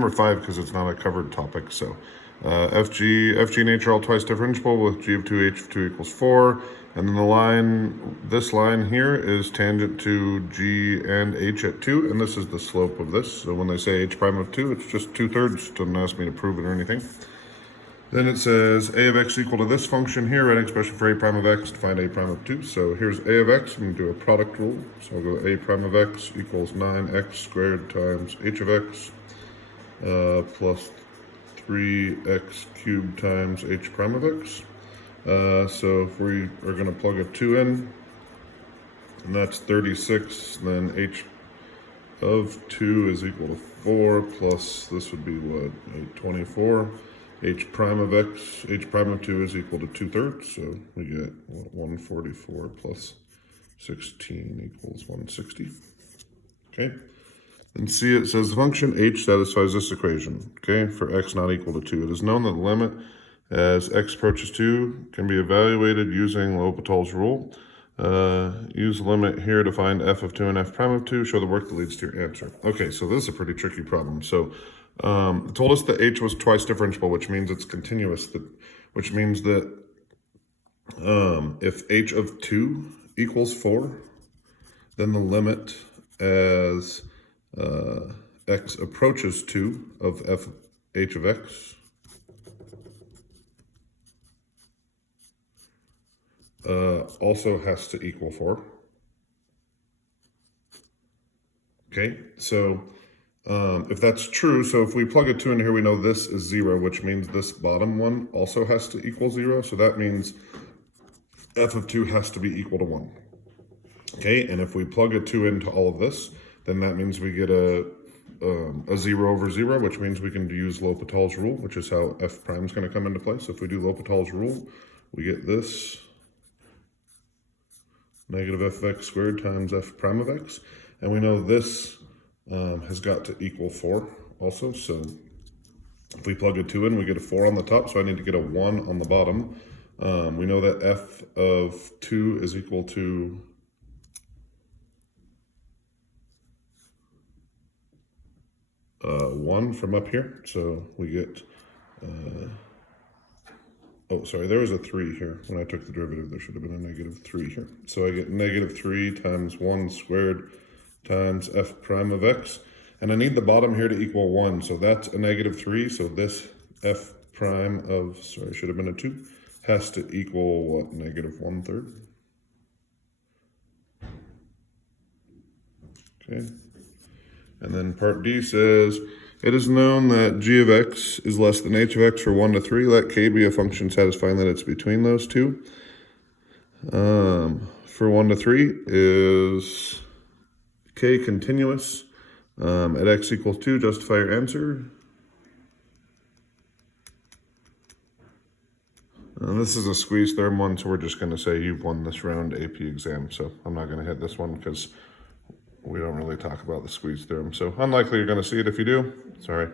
number 5 because it's not a covered topic. So FG and H are all twice differentiable with G of 2, H of 2 equals 4. And then this line here is tangent to G and H at 2, and this is the slope of this. So when they say H prime of 2, it's just 2/3. Doesn't ask me to prove it or anything. Then it says a of x equal to this function here, writing expression for a prime of x to find a prime of 2. So here's a of x, I'm going to do a product rule. So I'll go a prime of x equals 9x squared times h of x plus 3x cubed times h prime of x. So if we are going to plug a 2 in, and that's 36, then h of 2 is equal to 4, plus this would be what, 24. H prime of x, h prime of 2 is equal to 2/3, so we get 144 plus 16 equals 160. Okay, and see it says the function h satisfies this equation, okay, for x not equal to 2. It is known that the limit as x approaches 2 can be evaluated using L'Hopital's rule. Use the limit here to find f of 2 and f prime of 2. Show the work that leads to your answer. Okay, so this is a pretty tricky problem. So it told us that h was twice differentiable, which means it's continuous. Which means that if h of 2 equals 4, then the limit as x approaches 2 of h of x also has to equal 4. Okay, so if that's true, so if we plug a 2 in here, we know this is 0, which means this bottom one also has to equal 0. So that means f of 2 has to be equal to 1. Okay, and if we plug a 2 into all of this, then that means we get a 0 over 0, which means we can use L'Hopital's rule, which is how f prime is going to come into play. So if we do L'Hopital's rule, we get this negative f of x squared times f prime of x. And we know this has got to equal 4 also. So if we plug a 2 in, we get a 4 on the top. So I need to get a 1 on the bottom. We know that f of 2 is equal to 1 from up here. So we get, oh, sorry, there was a 3 here. When I took the derivative, there should have been a negative 3 here. So I get negative 3 times 1 squared times f prime of x. And I need the bottom here to equal 1. So that's a negative 3. So this f prime of, sorry, should have been a 2, has to equal what, negative 1/3. Okay. And then part D says, it is known that g of x is less than h of x for 1 to 3. Let k be a function satisfying that it's between those two. For 1 to 3 is k continuous. At x equals 2, justify your answer. And this is a squeeze theorem one, so we're just going to say you've won this round AP exam. So I'm not going to hit this one because we don't really talk about the squeeze theorem. So unlikely you're going to see it. If you do, sorry.